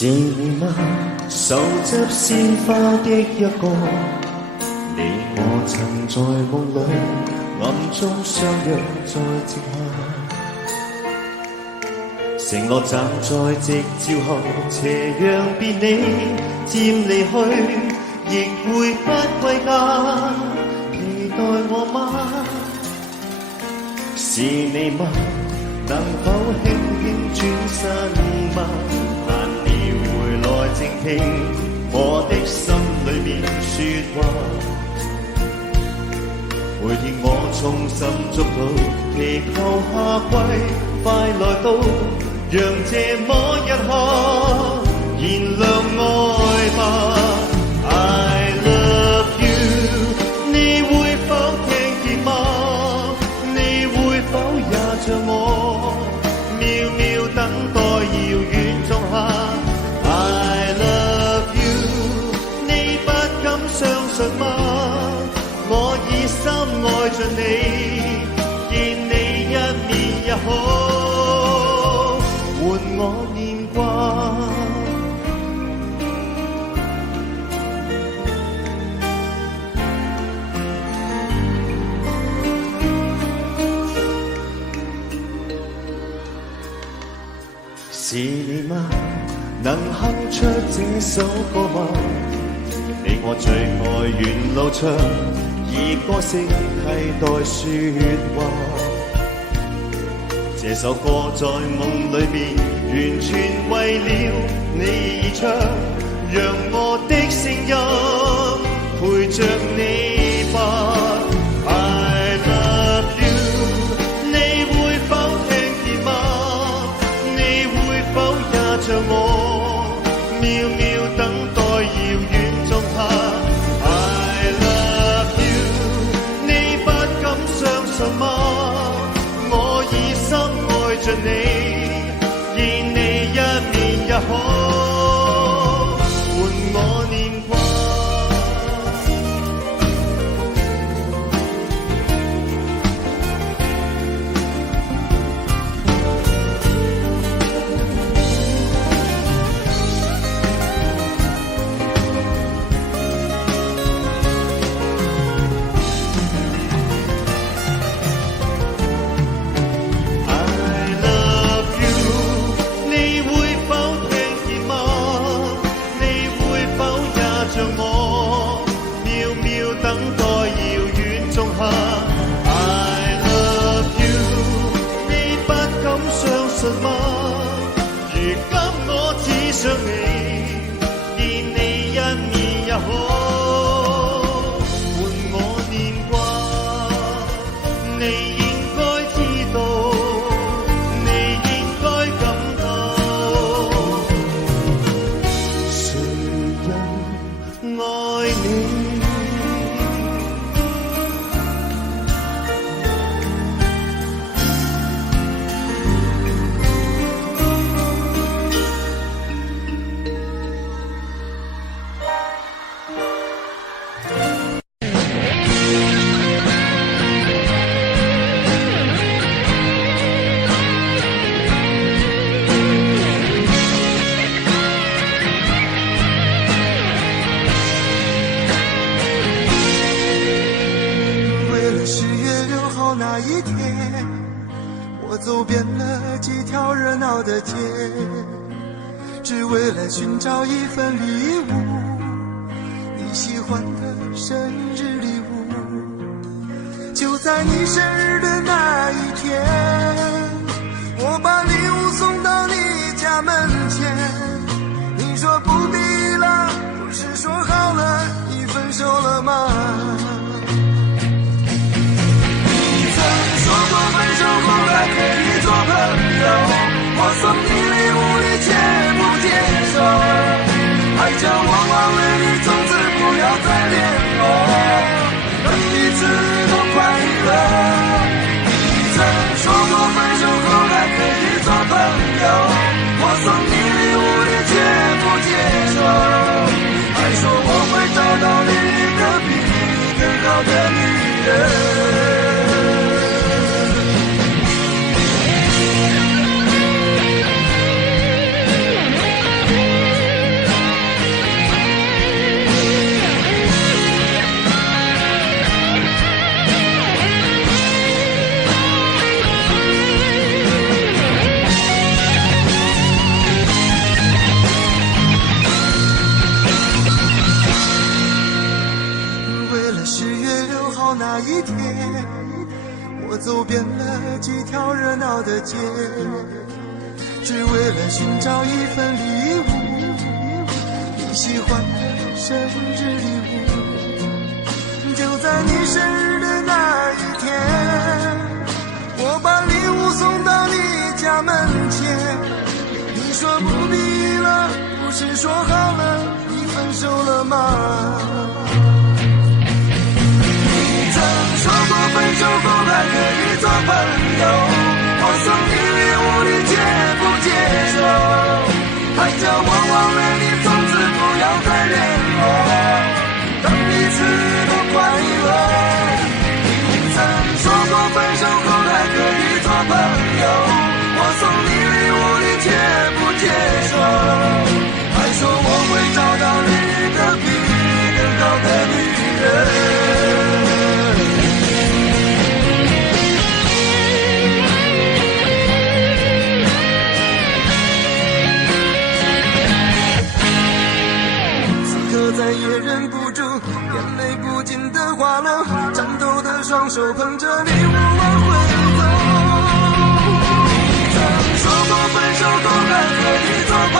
是你吗？手执鮮花的一個，你我曾在夢裏暗中相約在夕下，承諾站在夕照後，斜陽別你漸離去，亦會不歸家，期待我嗎？是你嗎？能否輕輕轉身嗎？靜聽我的心裏面說話，每天我衷心祝禱，祈求夏季快來到，讓這麼一刻燃亮愛吧。I love you， 你會否聽見嗎？你會否也像我，渺渺等待遙遠仲夏。我以心愛着你，見你一面也好，換我念掛。是你嗎？能哼出這首歌嗎？你我最愛沿路唱，以歌聲替代說話。這首歌在夢裏面，完全為了你而唱，讓我的聲音陪着你吧。I love you， 你會否聽見嗎？你會否也像我，渺渺等待遙遠。I love you， 你不敢相信嗎？我以心愛着你，見你一面也好，換我念掛。想你，見你一面也好，換我念掛。你應該知道，你應該感到，誰人愛你？走遍了几条热闹的街，只为了寻找一份礼物，你喜欢的生日礼物。就在你生日的那一天，我把礼物送到你家门前。你说不必了，不是说好了你分手了吗？说过分手后还可以做朋友，我送你礼物你却不接受，还叫我忘了你，从此不要再联络，让彼此都快乐。你曾说过分手后还可以做朋友，我送你礼物你却不接受，还说我会找到另一个比你更好的女人。绕的街，只为了寻找一份礼物，你喜欢的生日礼物。就在你生日的那一天，我把礼物送到你家门前。你说不必了，不是说好了你分手了吗？你曾说过分手后还可以做朋友，我送你礼物你接不接受？还叫我忘了你，从此不要再联络，让彼此都快乐。你曾说过分手后还可以做朋友，我送你礼物你接不接受？还说我会找到你的比你更好的女人。再也忍不住，眼泪不禁的滑落，颤抖的双手捧着礼物往回走。你曾说过分手后还可以做朋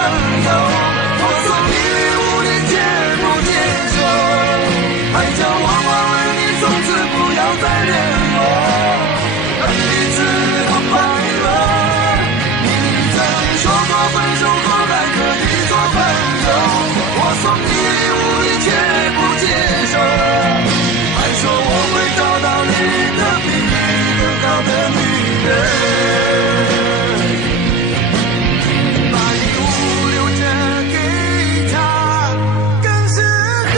友，我送你礼物你接不接受？还叫我忘了你，从此不要再联络，让彼此都快乐。你曾说过分手后还可以做朋友，我送你礼物接不接受？还说我会找到你的比你更好的女人，把礼物留着给她更适合。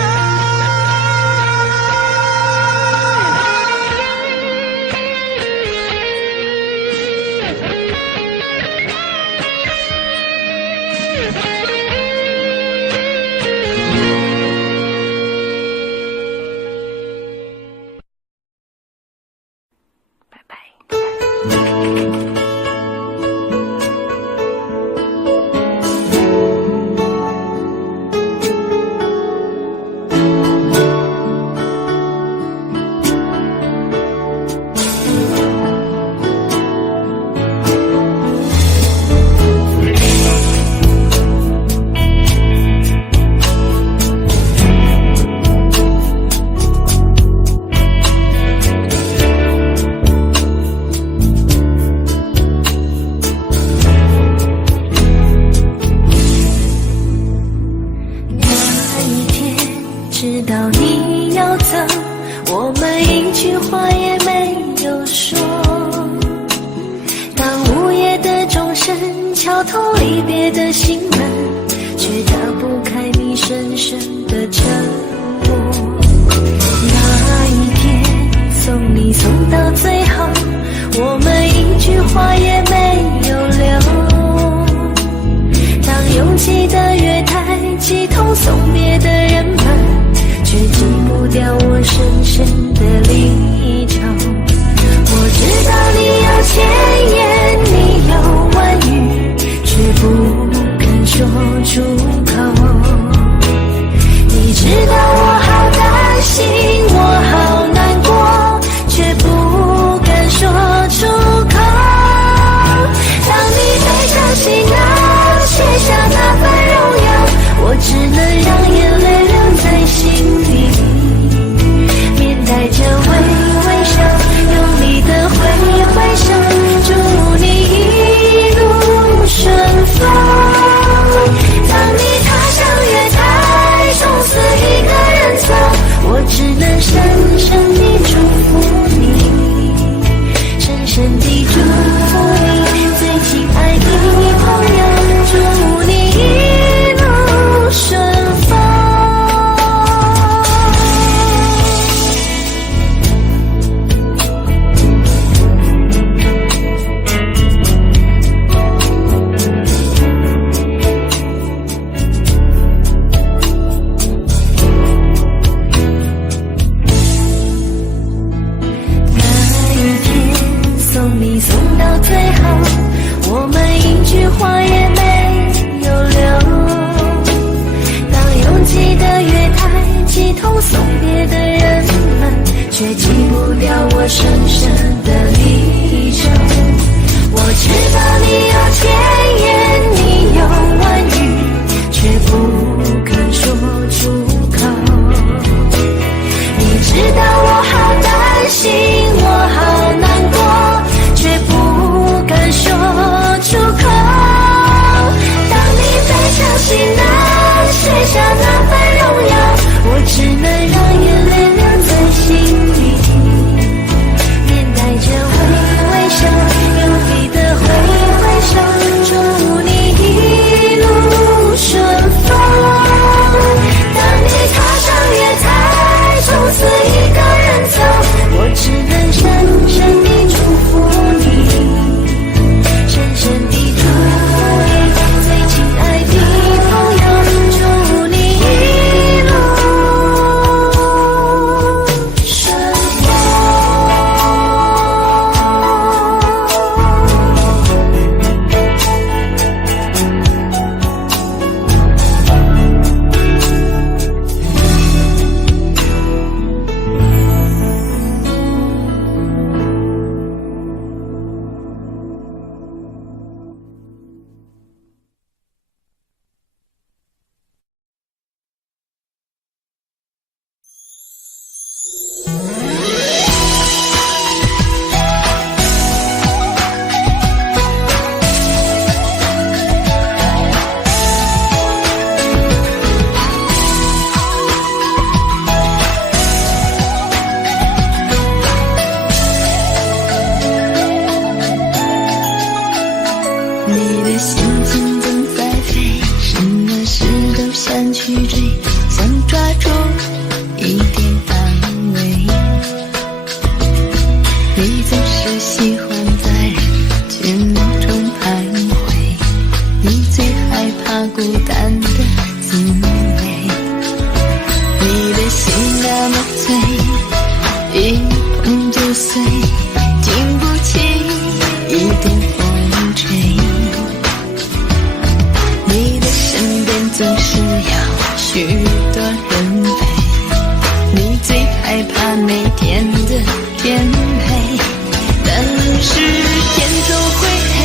敲透离别的心门，却打不开你深深的沉默。那一天送你送到最后，我们一句话也没有留。当拥挤的月台挤痛送别的人们，却挤不掉我深深的离愁。我知道你有千言，你有万语，却不肯说出口。你知道我好担心，我好难过，却不敢说出口。当你在孤单的滋味。你的心那么脆，一碰就碎，经不起一点风吹。你的身边总是要许多人陪，你最害怕每天的颠沛。但是天总会黑，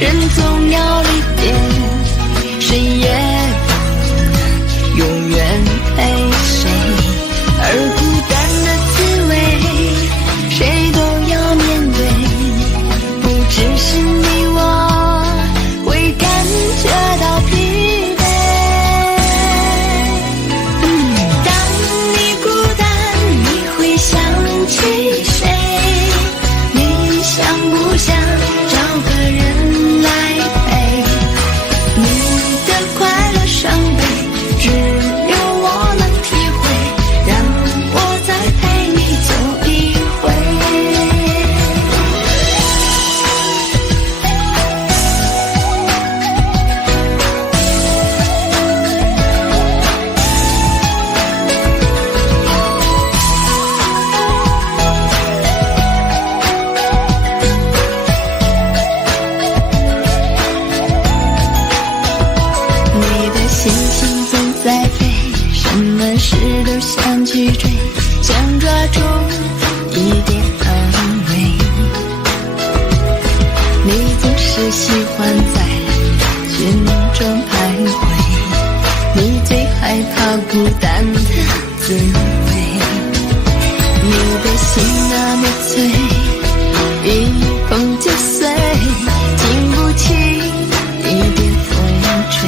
人总要离别，谁也不能永远陪谁。而孤单的滋味，谁都要面对，不只是你我会感觉到疲惫。当你孤单，你会想起谁？你想不想找个人来陪？你的快乐伤悲，只有我能体会，让我再陪你走一回。你的心情总在飞，什么事都想去追，想抓住一点安慰。你总是喜欢在群中徘徊，你最害怕孤单的滋味。你的心那么脆，一碰就碎，经不起一点风吹。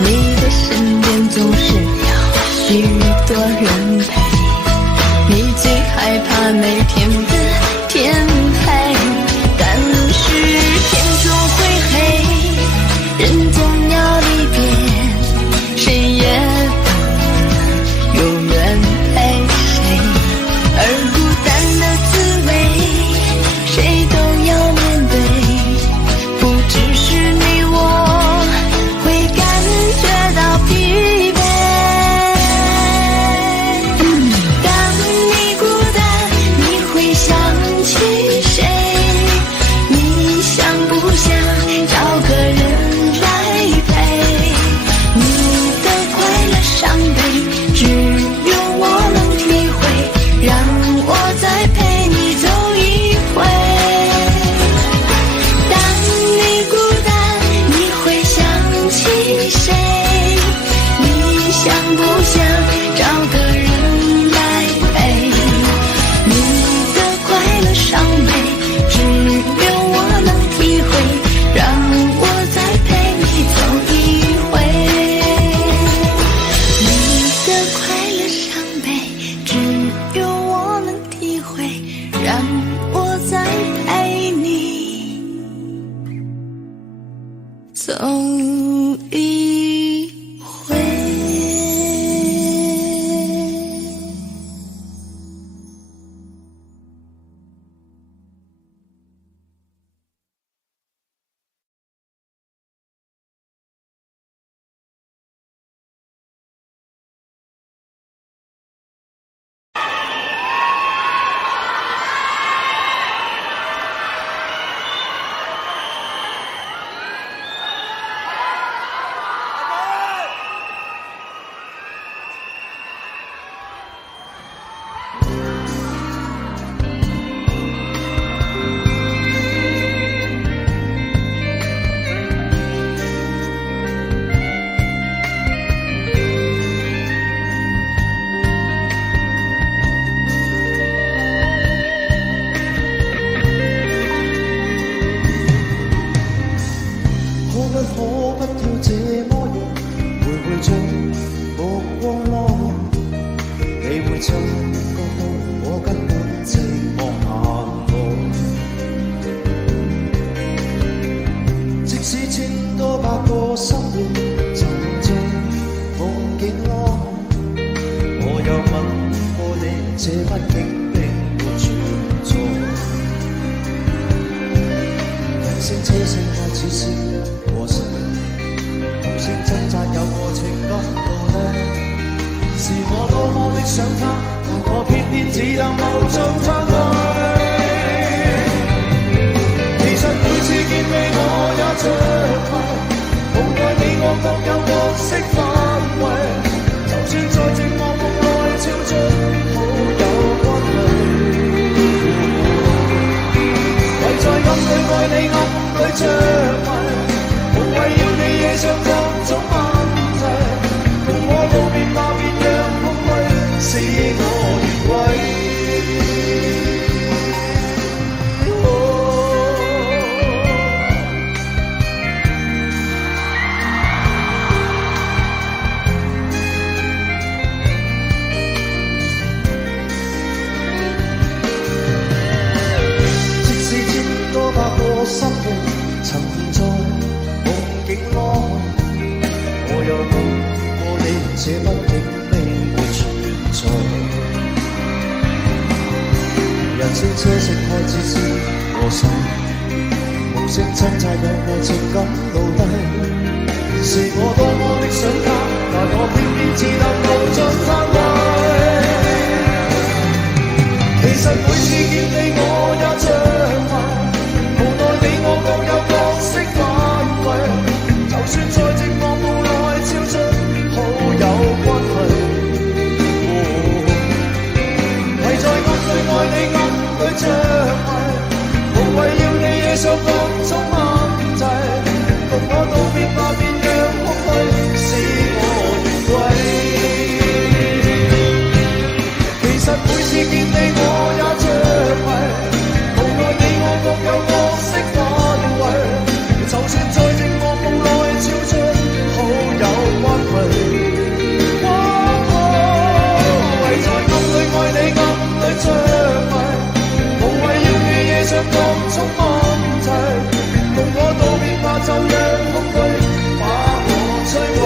你的身边总是要许多人陪，你最害怕每天的颠沛。但是天总会黑，人总要离别，谁也不能永远陪谁。而孤单的滋味，谁都要面对，不只是你我会感觉到疲惫。当你孤单，你会想起谁？你想不想找个人来陪？你的快乐伤悲，只有我能体会，让我再陪你走一回。当你孤单，你会想起谁？你想不想找个人来陪？你的快乐伤悲，只有我能体会，让我再陪你走一回。你的快乐伤悲，只有我能体会，让我再陪你走一回。似是和誰無聲掙扎有個情感道理，是我多麼的想他，但我偏偏只能無盡歎淚。其實每次見你我也着迷，無奈你我各有角色範圍，就算在寂寞夢內超出好有關係。為在暗裏愛你暗裏着迷，無謂要你惹上各種問題，共我道別吧，別讓空虛使我越軌。生命曾在夢境內，我又夢過你，這畢竟你沒存在。人生車程開始是和誰，無聲掙扎有個情感奴隸，是我多麼的想他，但我偏偏只能無盡歎淚。其實每次見你我也着迷，你我各有角色範圍，就算在寂寞夢內超出好有關係。為在暗裏愛你暗裏着迷，無謂要你惹上各種問題，共我道別吧，別讓空虛使我越軌。其實每次見你我也着迷，無奈你我各有角色範圍，就算在寂寞夢內超出好有關係。為在暗裏愛你暗裏着迷，無謂要你惹上各種問題，共我道別吧，就讓空虛把我摧毀。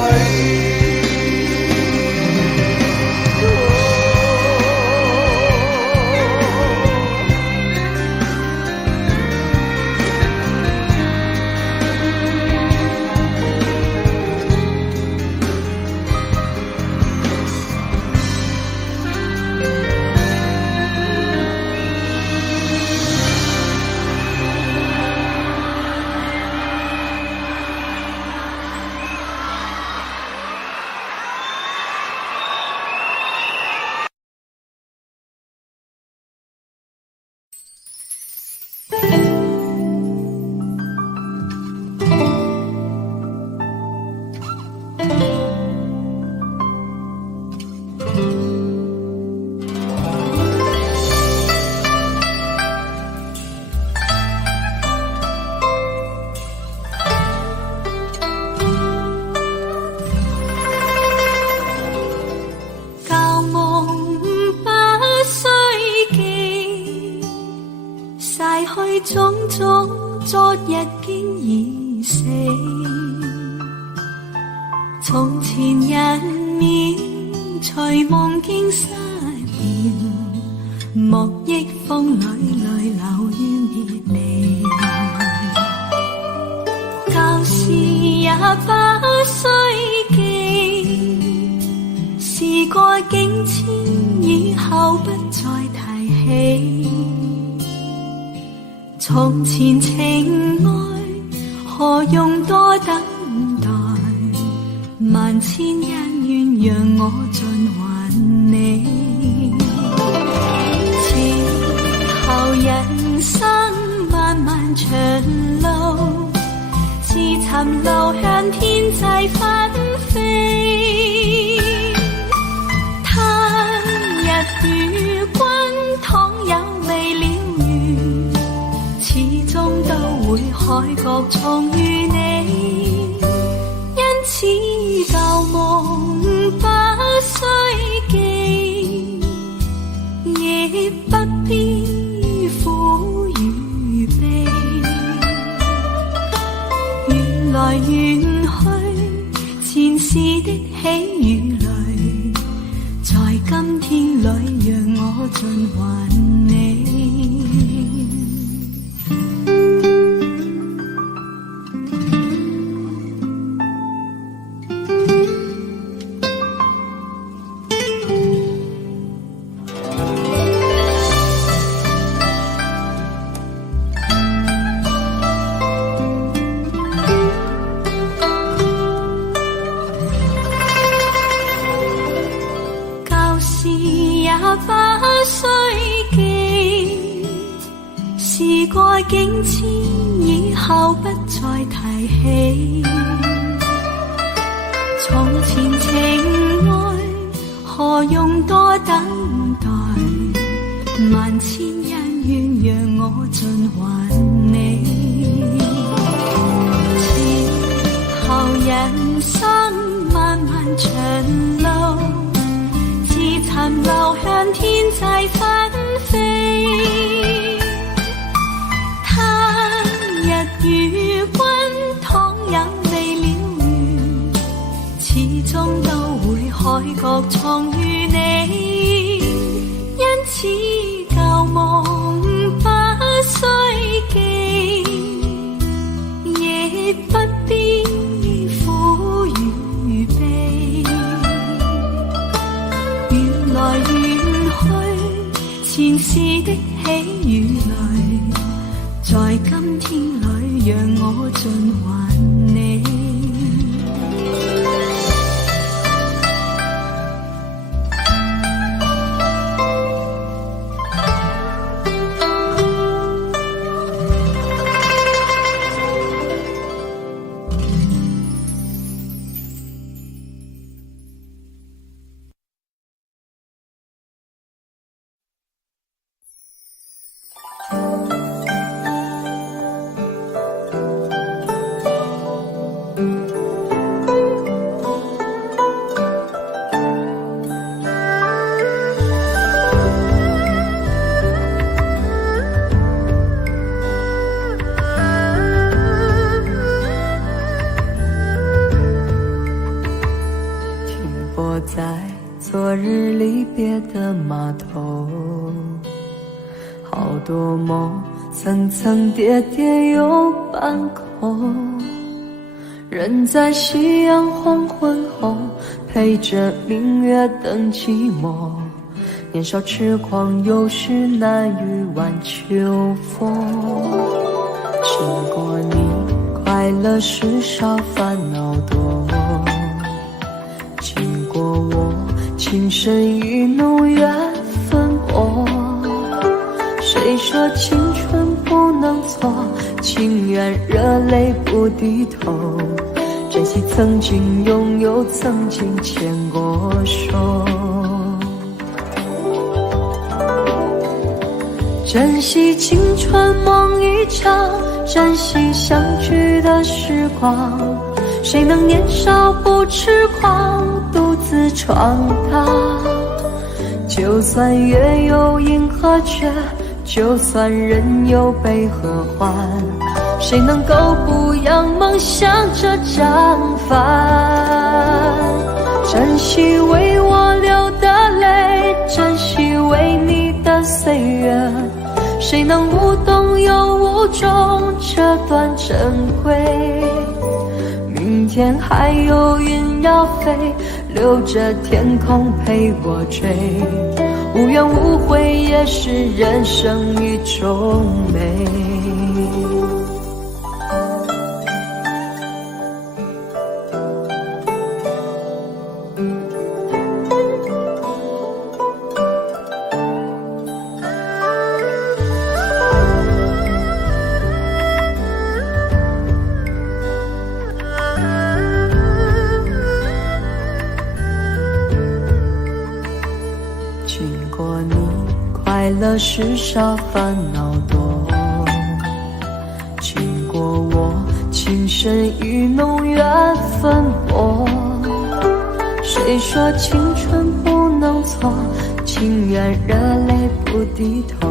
種種昨日經已死，從前人面隨夢境失掉，莫憶風裏淚流於別離。舊事也不須記，事過境遷，以後不再提起。從前情愛何用多等待，萬千恩怨讓我盡還你。此後人生漫漫長路，自尋路向天際紛飛。他日與君倘有未了緣，始終都會海角重遇你。因此舊夢不須記，亦不必苦與悲。緣來緣去，前世的喜與淚，在今天裏讓我盡還你。境迁，以後不再提起。從前情愛，何用多等待？萬千恩怨讓我盡還你。前後人生漫漫長路，自尋流向天際紛飛。他日與君倘有未了緣，始終都會海角重遇你。因此舊夢不需記，亦不必苦與悲。緣來緣去，前世的喜與淚，在今天裏讓我盡還你。在昨日离别的码头，好多梦层层叠叠又半空，人在夕阳黄昏后，陪着明月等寂寞。年少痴狂，有时难御晚秋风。经过你，快乐时少，烦恼多。经过我，情深意浓，缘分薄。谁说青春不能错？情愿热泪不低头。珍惜曾经拥有，曾经牵过手。珍惜青春梦一场，珍惜相聚的时光。谁能年少不痴狂，独自闯荡？就算月有阴和缺，就算人有悲和欢，谁能够不扬梦想这张帆？珍惜为我流的泪，珍惜为你的岁月，谁能无动又无衷这段珍贵？明天还有云要飞，留着天空陪我追。无怨无悔也是人生一种美。经过你，快乐时少，烦恼多。经过我，情深意浓，缘分薄。谁说青春不能错？情愿热泪不低头。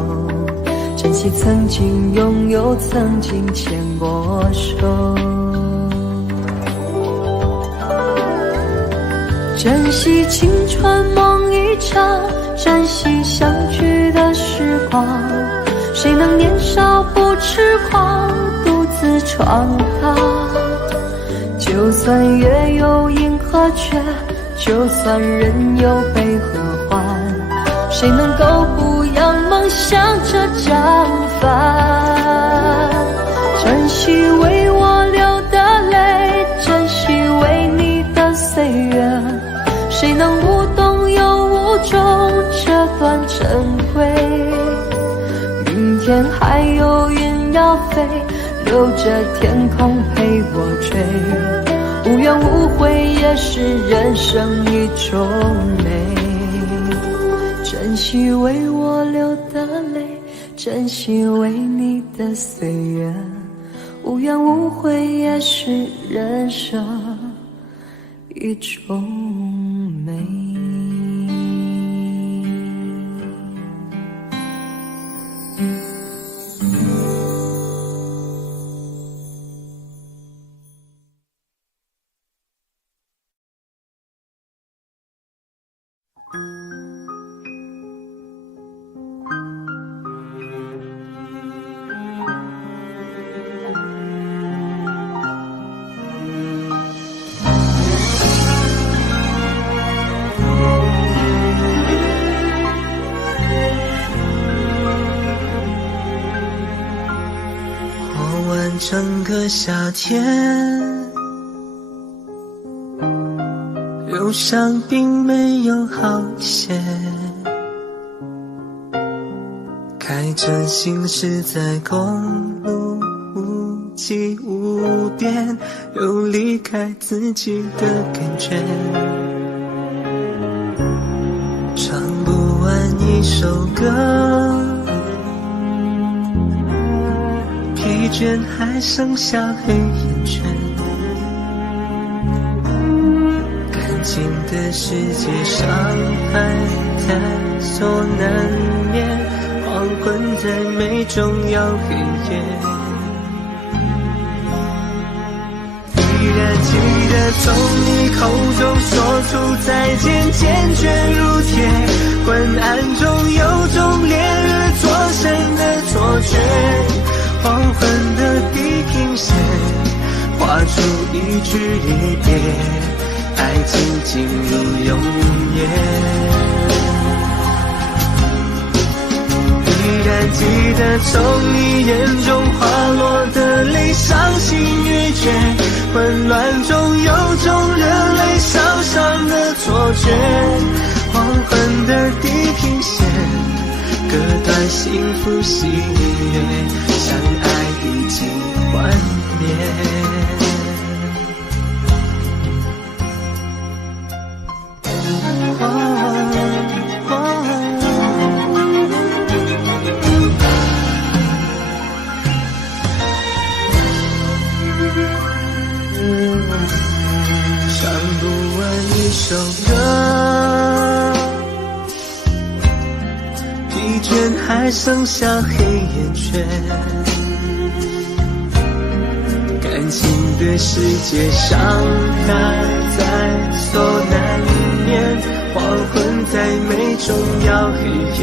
珍惜曾经拥有，曾经牵过手。珍惜青春梦一场，珍惜相聚的时光。谁能年少不痴狂，独自闯荡？就算月有阴和缺，就算人有悲和欢，谁能够不扬梦想这张帆？珍惜为我流的泪，珍惜为你的岁月，谁能无动又无衷这段珍贵？明天还有云要留着天空陪我追，无怨无悔也是人生一种美。珍惜为我流的泪，珍惜为你的岁月，无怨无悔也是人生一种美。整个夏天，忧伤并没有好些，开着行驶在公路，无际无边，有离开自己的感觉，唱不完一首歌，疲倦还剩下黑眼圈，感情的世界伤害在所难免，黄昏在眉中要黑夜，依然记得从你口中说出再见，坚决如铁，昏暗中有种烈日灼身的错觉，黄昏的地平线画出一句离别，爱情进入永夜，依然记得从你眼中滑落的泪，伤心欲绝，混乱中有种热泪烧伤的错觉，黄昏的地平线割断幸福喜悦，相爱已经幻灭。唱不完一首歌，疲倦还剩下黑眼圈，感情的世界伤害在所难免，黄昏在眉中要黑夜，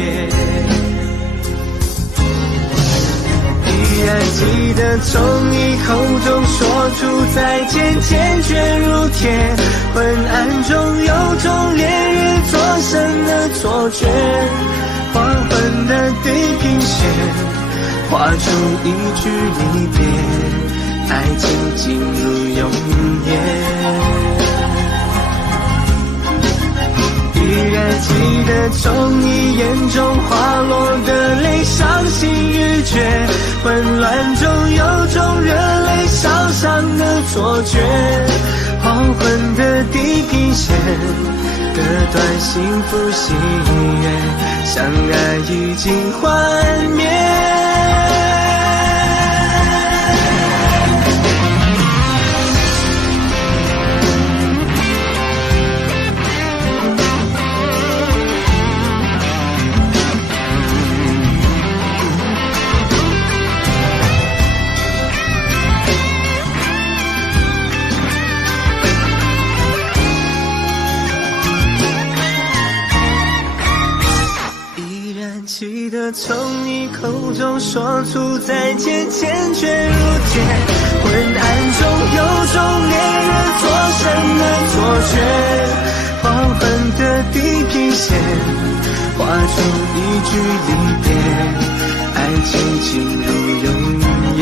依然记得从你口中说出再见，坚决如铁，昏暗中有种烈日灼身的错觉，黄昏的地平线画出一句离别，爱情进入永夜，依然记得从你眼中滑落的泪，伤心欲绝，混乱中有种热泪烧伤的错觉，黄昏的地平线割断幸福喜悦，相爱已经幻灭。记得从你口中说出再见，坚决如铁，昏暗中有种烈日灼身的错觉，黄昏的地平线画出一句离别，爱情进入永夜，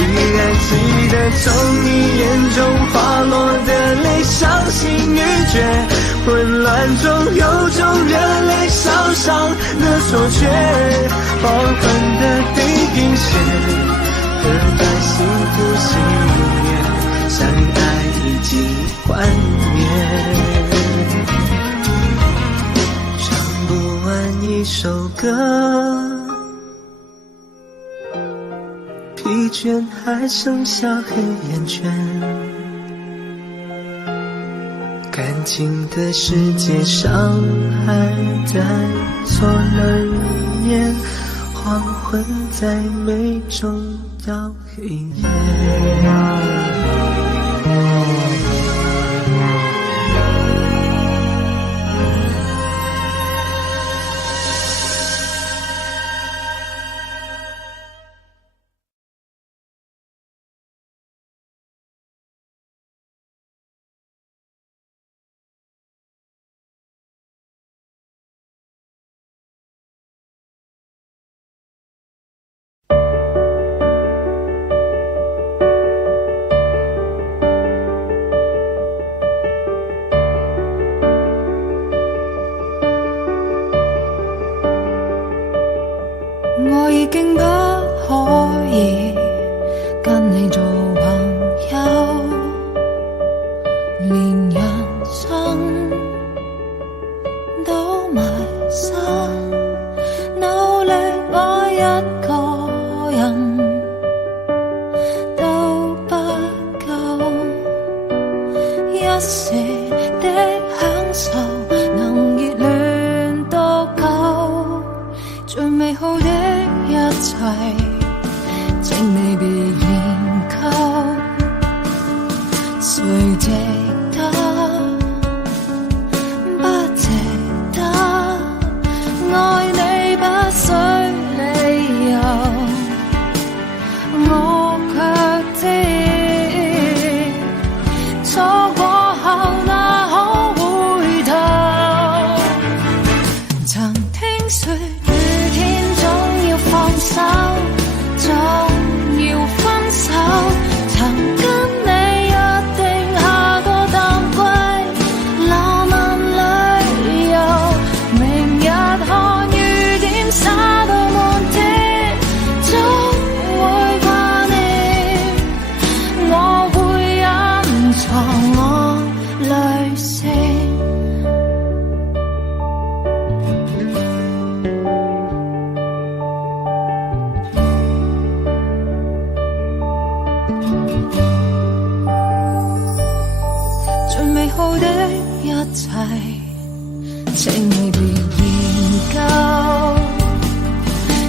依然记得从你眼中滑落的泪，伤心欲绝，混乱中有种热泪烧伤的错觉，黄昏的地平线，等待幸福信念，相爱已经幻灭。唱不完一首歌，疲倦还剩下黑眼圈，感情的世界上还在错了一年，黄昏在美中要黑夜。我已經不可以跟你做朋友，連人生都迷失，努力愛一個人都不夠，一時的享受能熱戀多久，最美好的一切，請你別研究，誰值得，不值得，愛你不需理由，我卻知，錯過後哪可回頭，曾聽說雨天總要放手，總要分手，曾跟你約定下個淡季，浪漫旅遊，明日看雨點灑到滿天，總會掛念，我會隱藏我淚腺。最美好的一切，請你別研究，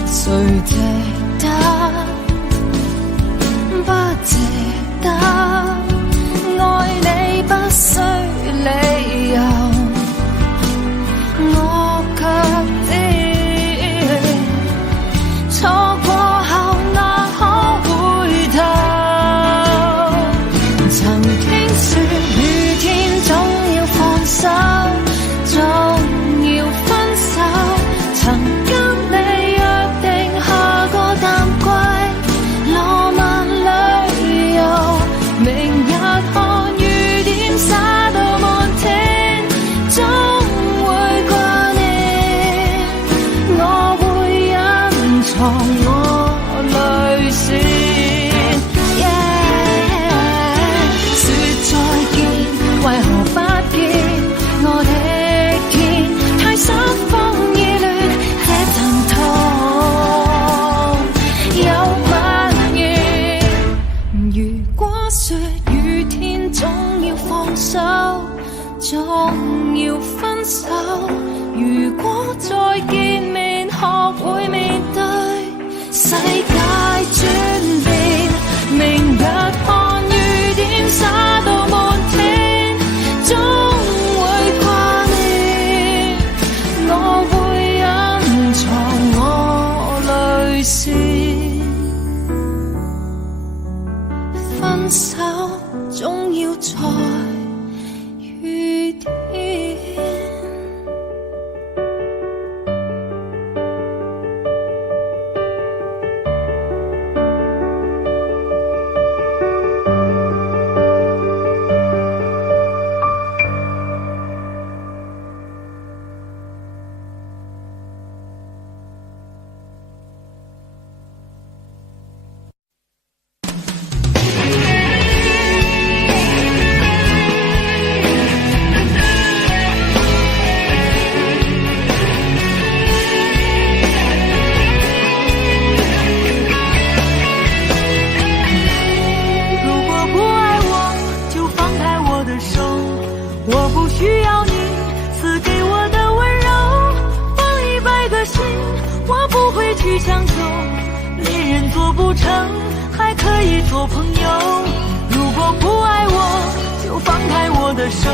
誰值得，不值得，愛你不需理由，我卻知，錯過後哪可回頭，曾聽說雨天總要放手，總要分手，曾跟你約定下個淡季，浪漫旅遊，明日看雨點灑到滿天，總會掛念，我會隱藏我淚腺。說再見，為何不見我的天？太想風意亂，這陣痛有蔓延。如果說雨天總要放手，總要分手，如果再見面學會面對世界轉變，明日看雨點灑到滿天，總會掛念，我會隱藏我淚腺。分手總要在雨天。做朋友。如果不爱我，就放开我的手，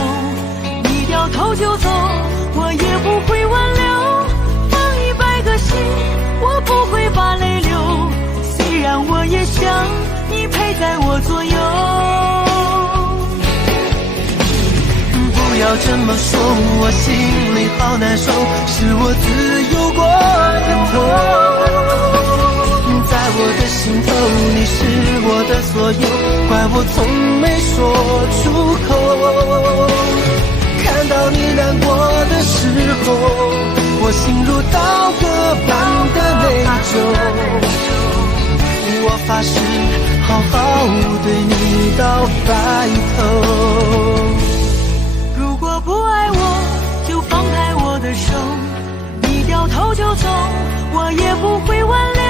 你掉头就走，我也不会挽留。放100个心，我不会把泪流。虽然我也想你陪在我左右。不要这么说，我心里好难受，是我自由过了头。在我的心头，你是我的所有，怪我从没说出口。看到你难过的时候，我心如刀割般的内疚。我发誓好好对你到白头。如果不爱我，就放开我的手，你掉头就走，我也不会挽留。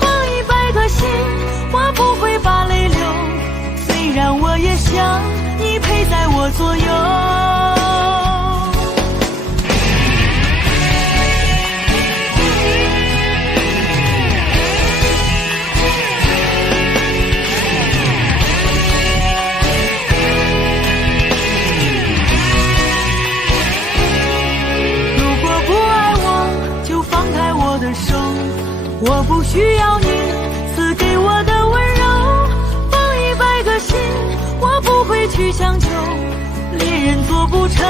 放100个心，我不会把泪流。虽然我也想你陪在我左右。我不需要你赐给我的温柔，放100个心，我不会去强求。恋人做不成，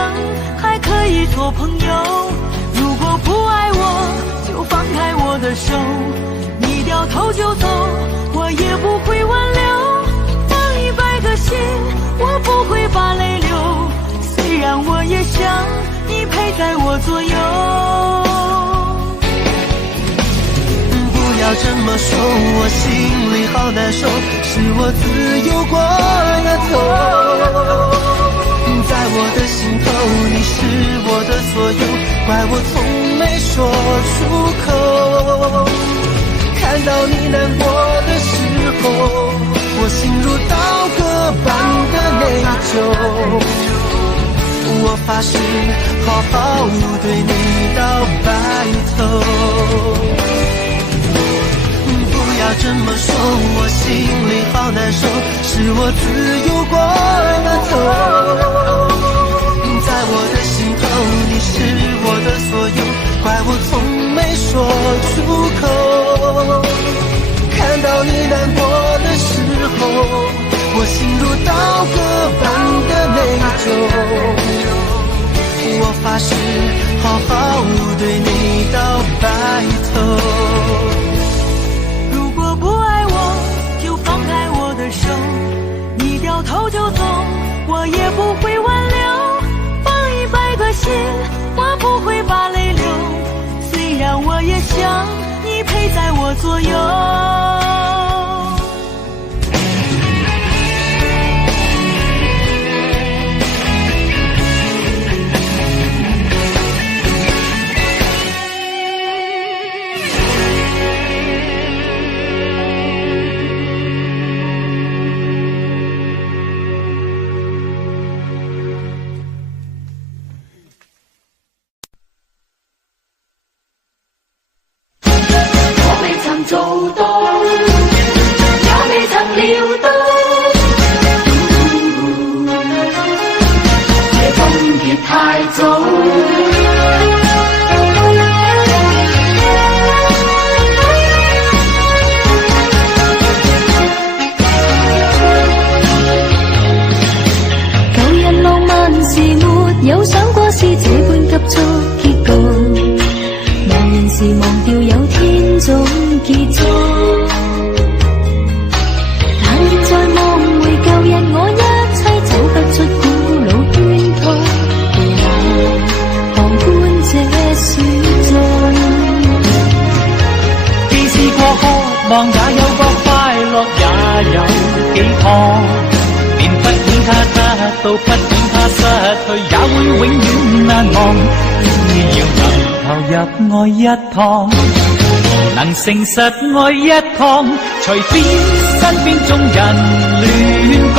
还可以做朋友。如果不爱我，就放开我的手，你掉头就走，我也不会挽留。放100个心，我不会把泪流。虽然我也想你陪在我左右。不要这么说，我心里好难受，是我自由过了头。在我的心头，你是我的所有，怪我从没说出口。看到你难过的时候，我心如刀割般的内疚。我发誓好好对你到白头。不要这么说，我心里好难受，是我自由过了头。在我的心头，你是我的所有，怪我从没说出口。看到你难过的时候，我心如刀割般的内疚。我发誓好好对你到白头。你掉头就走，我也不会挽留。放100个心，我不会把泪流。虽然我也想你陪在我左右。做到，也未曾料到，這終結太早。舊日浪漫時沒有想過是這般急速結局，忘人時忘掉有天總結束，但現在望回舊日我一切走不出古老圈套，被那旁觀者說盡。既試過渴望，也有過快樂，也有幾趟，便不管它得到，不管它失去，也會永遠難忘。只要能投入愛一趟，能誠實愛一趟，隨便身邊眾人亂講。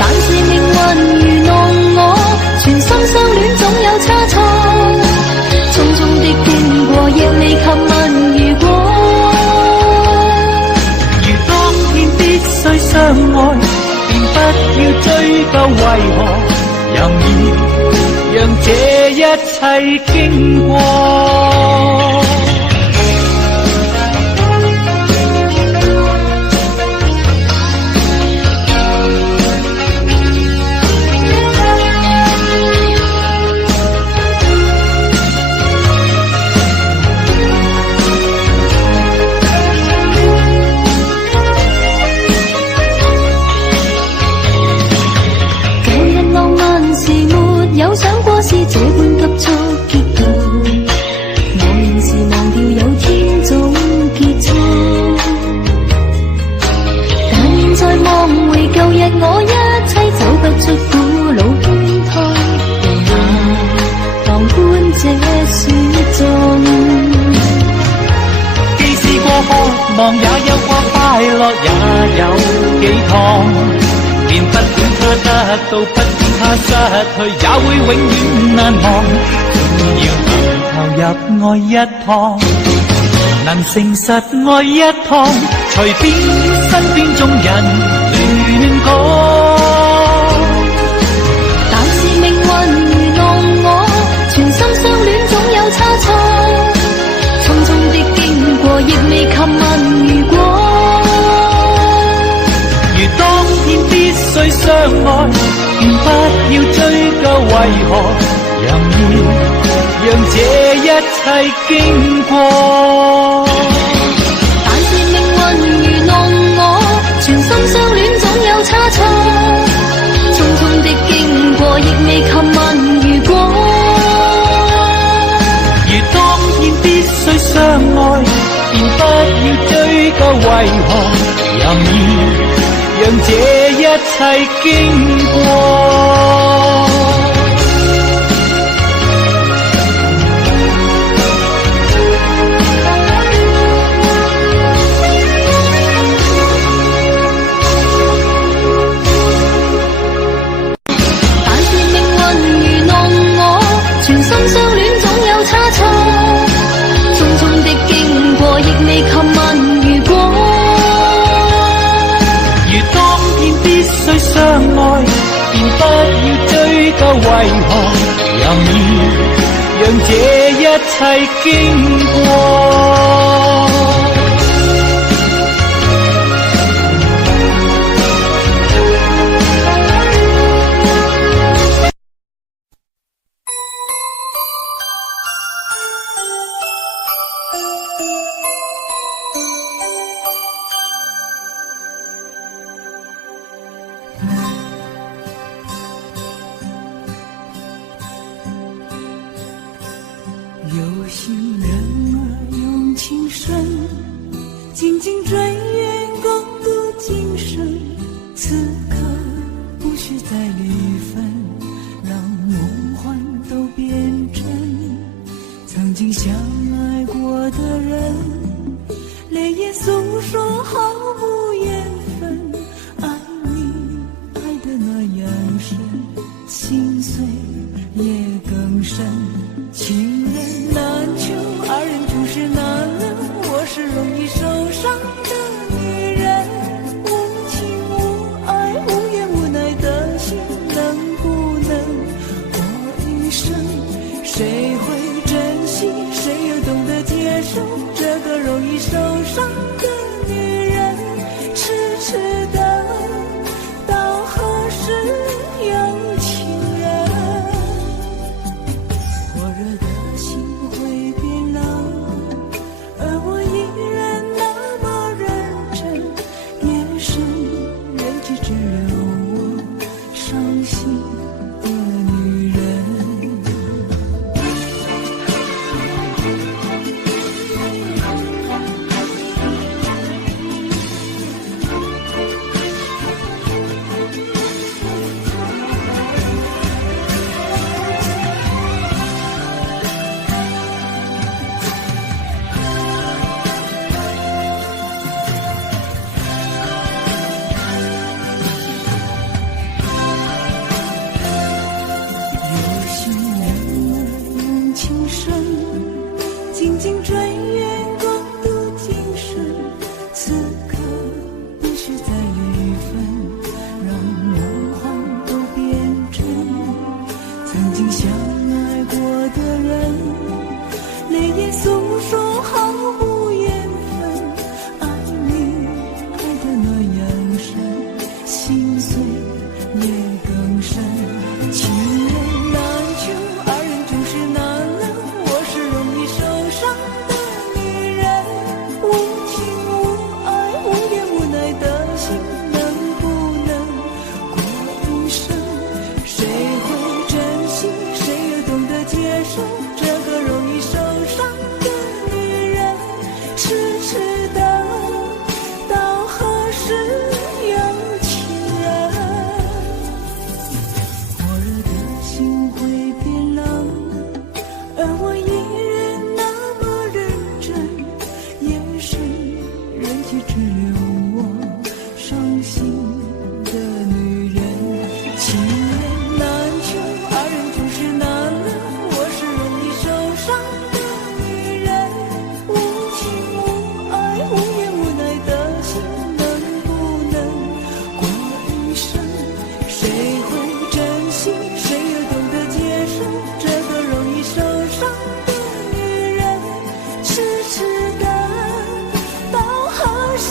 但是命運愚弄我，全心相戀總有差錯，匆匆的經過，亦未及問如果。究，為何任意讓這一切經過？有想過是這般急速結局，我仍是忘掉有天總結束。但現在望回舊日，我一切走不出苦惱圈套，旁觀這雪中。既試過渴望，也有過快樂，也有幾趟。便不管他得到，不管他失去，也會永遠難忘。要能投入愛一趟，能誠實愛一趟，隨便身邊眾人亂講。但是命運愚弄我，全心相戀總有差錯，匆匆的經過亦未及問如果。如當天必須相愛，便不要追究為何任意讓這一切經過。但是命運愚弄我，全心相戀總有差錯，匆匆的經過亦未及問如果。如當天必須相愛，便不要追究為何任意讓這一切經過。但是命運愚弄我，全心相戀總有差錯，匆匆的經過亦未及問如果。如當天必須相愛，便不要追究為何任意讓這一切經過。有心人儿用情深，紧紧追愿共度今生。此刻不需再离分，让梦幻都变真。曾经相爱过的人，泪眼诉说毫无缘分。爱你爱得那样深，心碎也更深。情人难求，二人终是难了。我是容易受伤的女人，无情无爱无怨无奈的心，能不能过一生？谁会珍惜，谁又懂得接受这个容易受伤的女人？痴痴的到何时有情人？火热的心会变老，而我依然那么认真。际只留我伤心的女人。情人难求，爱人就是难了，我是容易受伤的女人。无情无爱，无言无奈的心，能不能过余生？谁会珍惜，谁又懂得接受这个容易受伤的女人？痴痴的到何时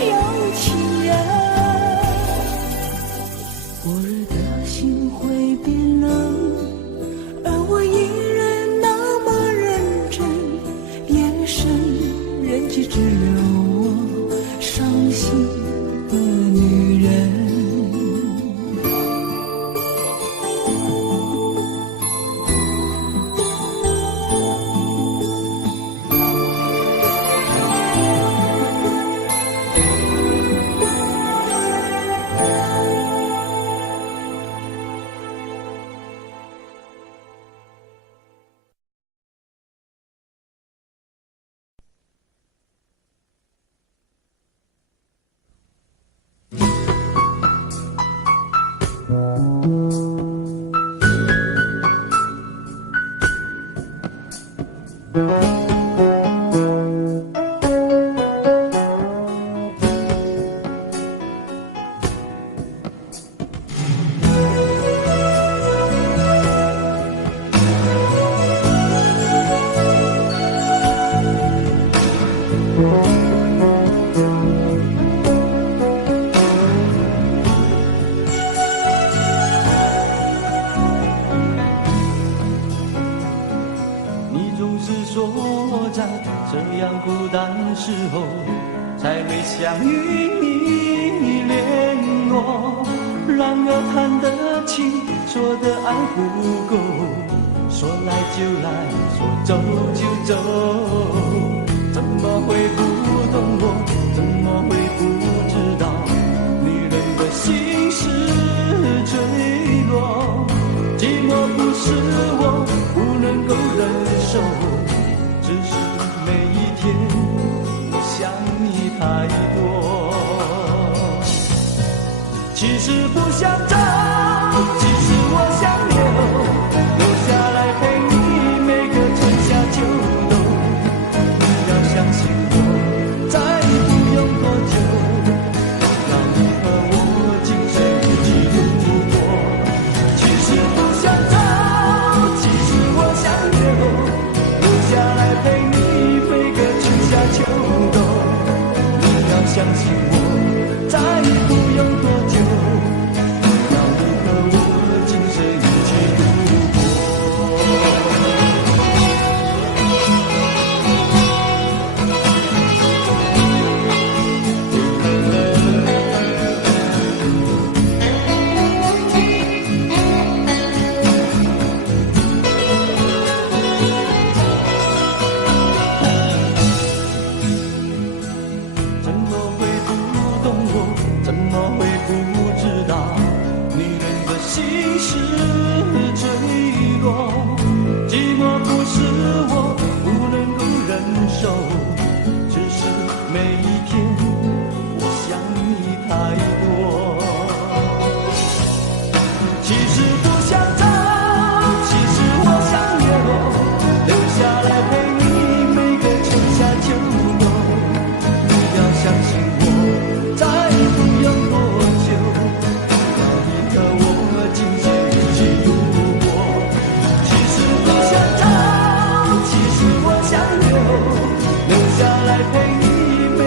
有情人？火热的心会变冷，而我依然那么认真。夜深人迹只留我伤心的女人。你总是说在这样孤单时候才会想与你联络，然而谈得起，说的爱不够，说来就来，说走就走，怎么会不懂我，怎么会不知道女人的心是脆弱，寂寞不是我不能够忍受，只是每一天我想你太多。其实不想走，其实我想留下来陪你每个春夏秋冬。你要相信我，再不用多久，让你和我今生一起度过。其实不想走，其实我想留下来陪你每个春夏秋冬。你要相信我，再不用多久，让你和我今生一起度过。怎么会不懂我？怎么会不知道？女人的心是脆弱，寂寞不是我不能够忍受，只是每一天我想你太多。其实不想走，其实我想留下来陪你每个春夏秋冬。你要相信我，再不用多久，让你和我今生一起度过。其实不想走，其实我想留下来陪你每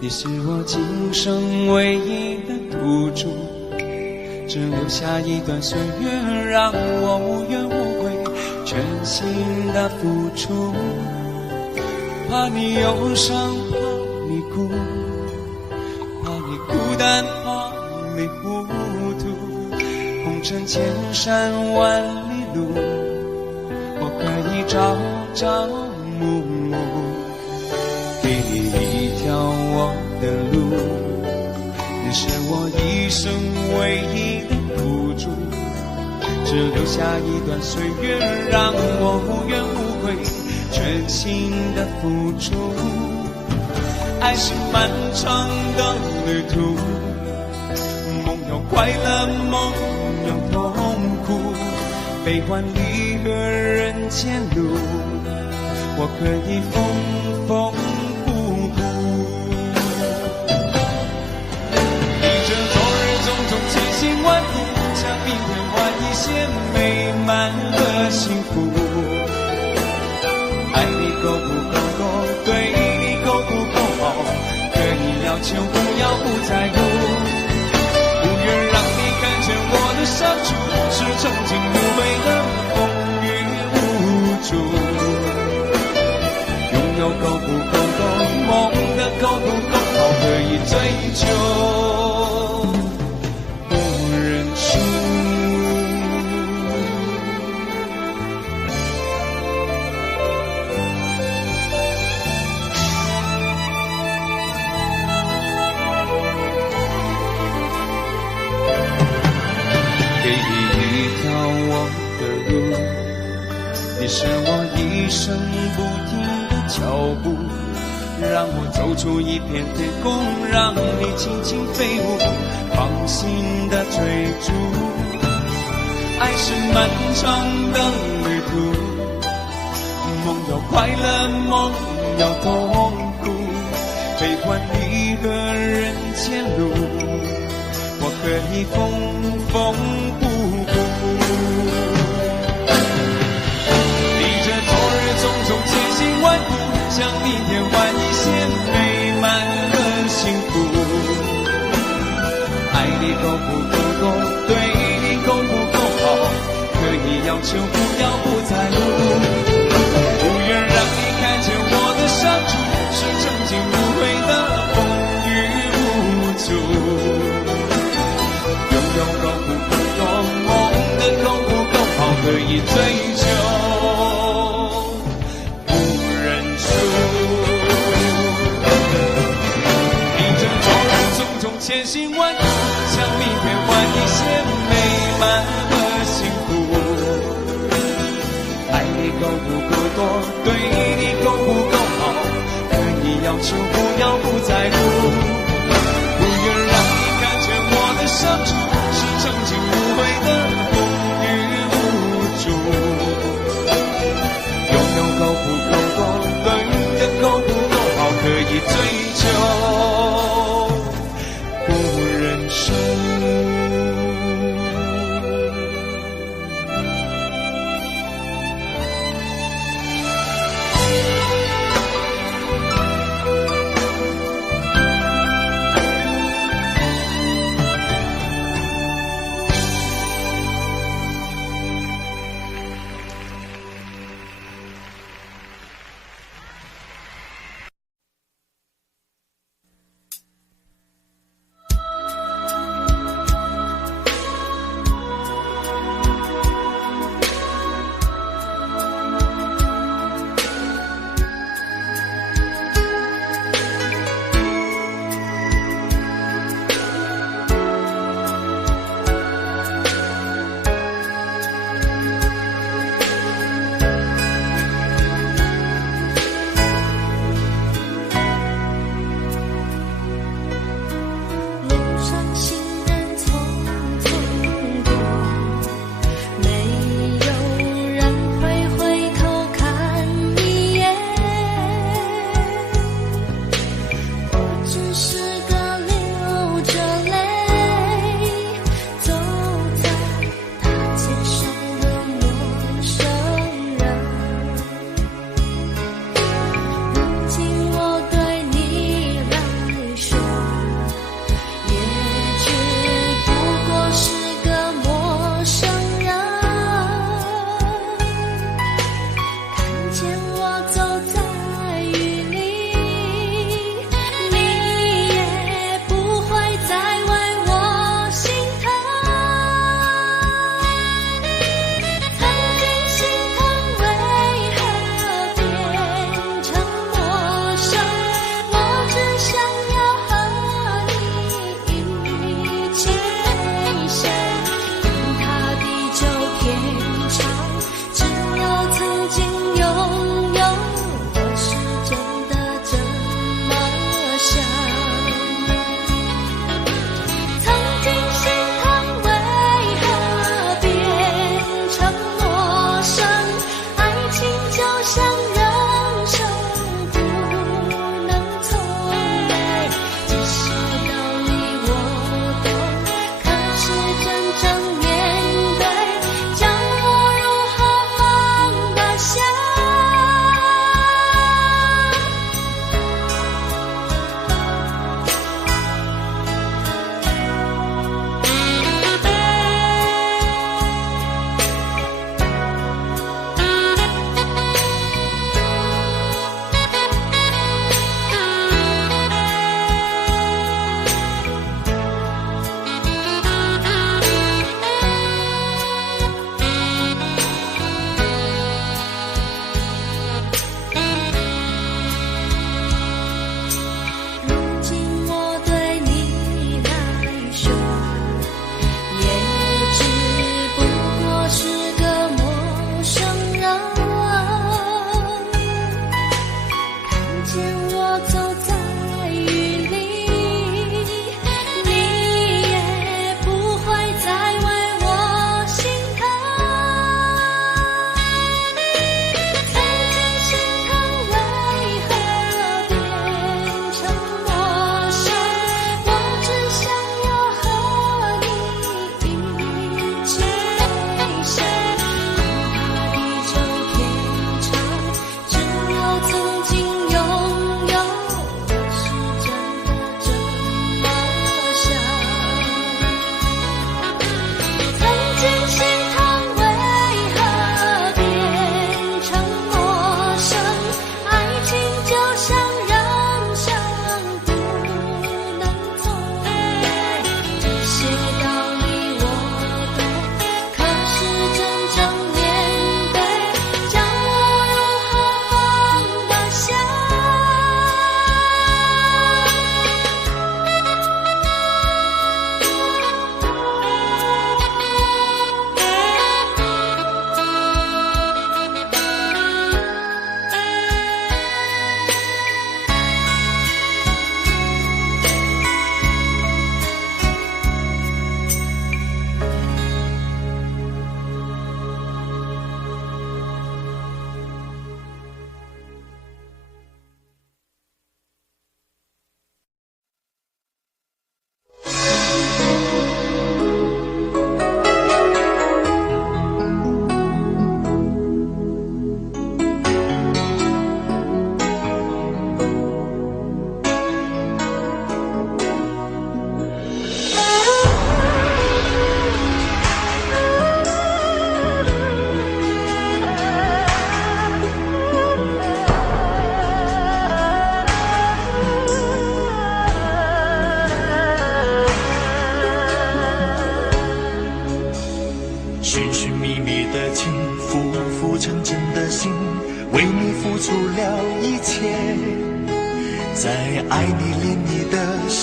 你是我今生唯一的赌注，只留下一段岁月让我无怨无悔，全心的付出。怕你忧伤，怕你哭，怕你孤单，怕你糊涂。红尘千山万里路，我可以朝朝暮暮，给你一条我的路。你是我一生唯一的赌注，只留下一段岁月让我无怨无悔，全心的付出。爱是漫长的旅途，梦有快乐，梦有痛苦，悲欢离合人间路，我可以缝缝补补。逆着昨日种种千辛万苦，想明天换一些美满和幸福。爱你够不够多，对你够不够好，可以要求不要不在乎。不愿让你看见我的伤处，是曾经无悔的风雨无阻。拥有够不够多，梦的够不够好，可以追求不认输。给你一条我的路，你是我一生不停的脚步，让我走出一片天空，让你轻轻飞舞，放心的追逐。爱是漫长的旅途，梦有快乐，梦有痛苦，悲欢离合人间路，我可以缝缝补补。逆着昨日种种千辛万苦，想明天换一些美满和幸福。爱你够不够多，对你够不够好，可以要求不要不在乎。不愿让你看见我的伤处，是曾经无悔的风雨无阻。拥有够不够多，梦的够不够好，可以追求不认输。逆着昨日种种千辛万苦，想明天换一些美满和幸福。爱你够不够多，对你够不够好，可以要求不要不在乎。不愿让你看见我的伤处，是曾经无悔的风雨无阻。拥有够不够多，对的够不够好，可以追求不认输。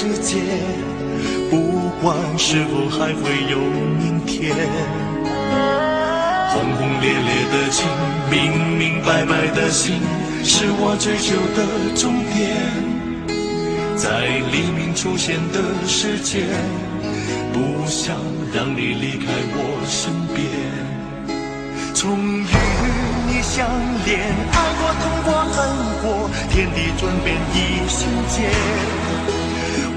世界，不管是否还会有明天。轰轰烈烈的情，明明白白的心，是我追求的终点。在黎明出现的世界，不想让你离开我身边。终于你相恋，爱过痛过恨过，天地转变一瞬间。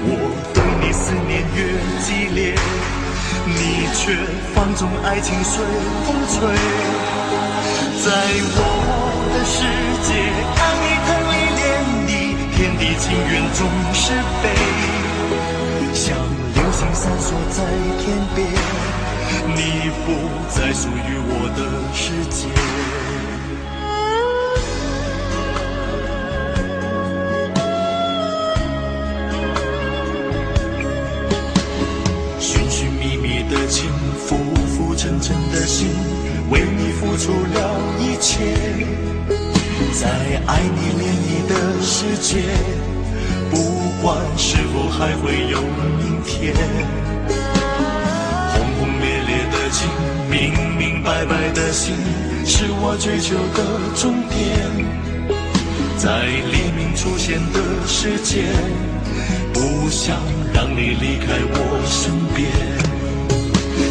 我对你思念越激烈，你却放纵爱情随风吹。在我的世界，爱你疼你恋你，天地情缘总是悲，像流星闪烁在天边，你不再属于我的世界。寻寻觅觅的情，浮浮沉沉的心，为你付出了一切。在爱你恋你的世界，不管是否还会有明天。轰轰烈烈的情，明明白白的心，是我追求的终点。在黎明出现的世界，不想让你离开我身边。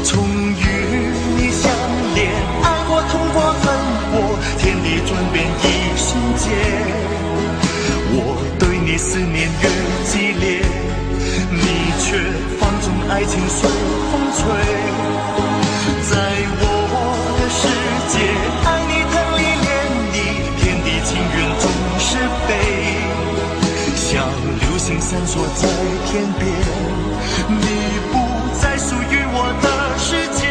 终于你相恋，爱过痛过恨过，天地转变一瞬间。我对你思念越激烈，你却放纵爱情随风吹。在我的世界，爱你疼你恋你，天地情缘总是悲，像流星闪烁在天边，你不再属于我的世界。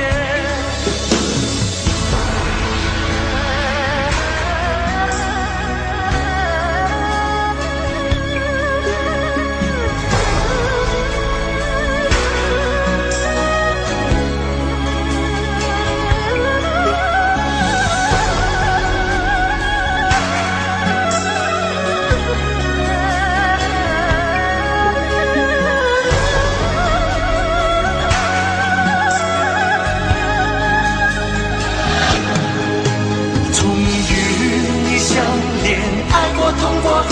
痛过恨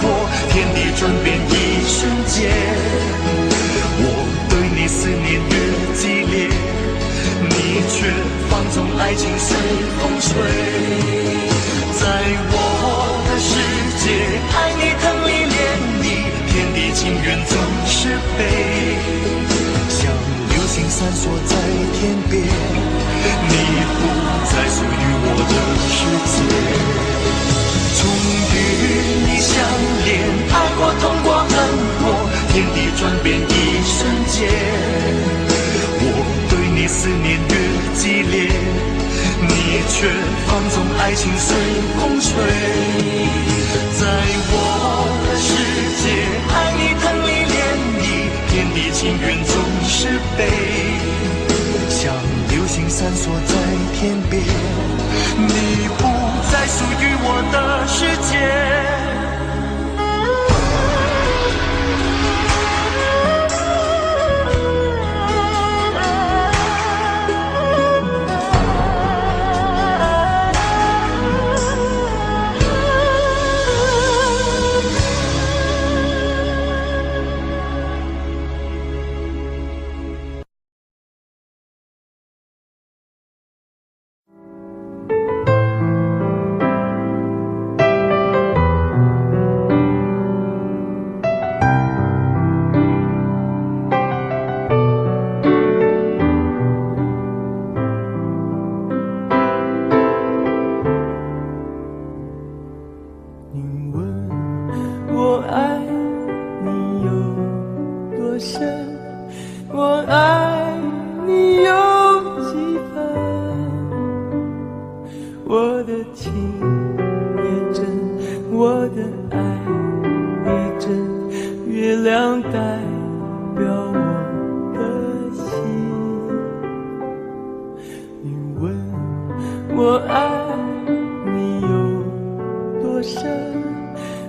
过，天地转变一瞬间。我对你思念越激烈，你却放纵爱情随风吹。在我的世界，爱你疼你恋你，天地情缘总是悲，像流星闪烁在天边，你不再属于我的世界。终于你相恋，爱过痛过恨过，天地转变一瞬间。我对你思念越激烈，你却放纵爱情随风吹。在我的世界，爱你疼你恋你，天地情缘总是悲，像流星闪烁在天边，你不再属于我的世界。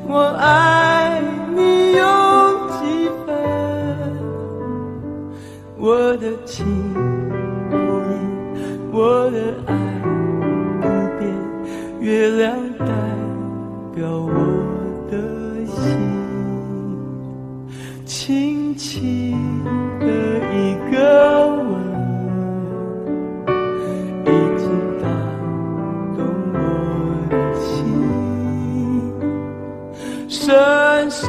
我爱你有几分？我的情不移，我的爱不变，月亮代表我的心。轻轻的一个吻，已经打动我的心，深深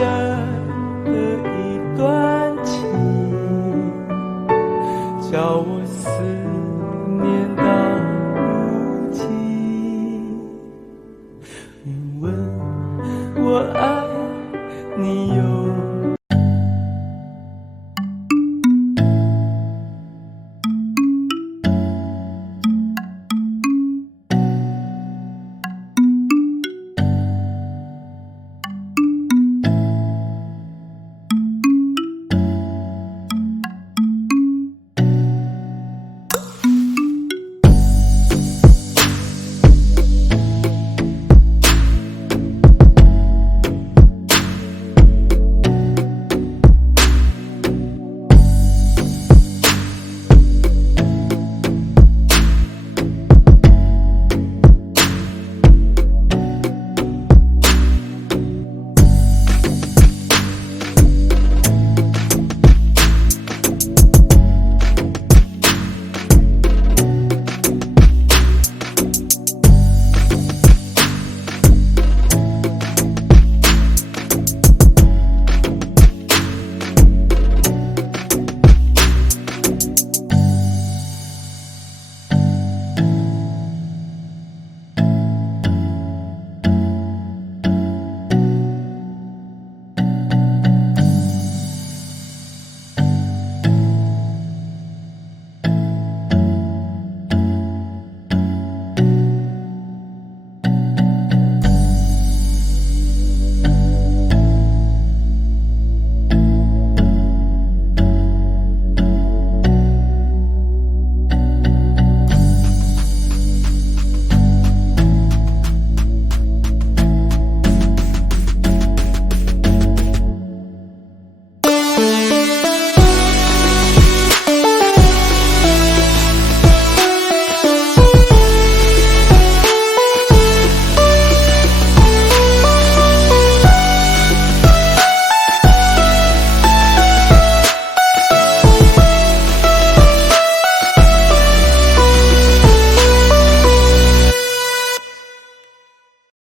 的一段情，叫我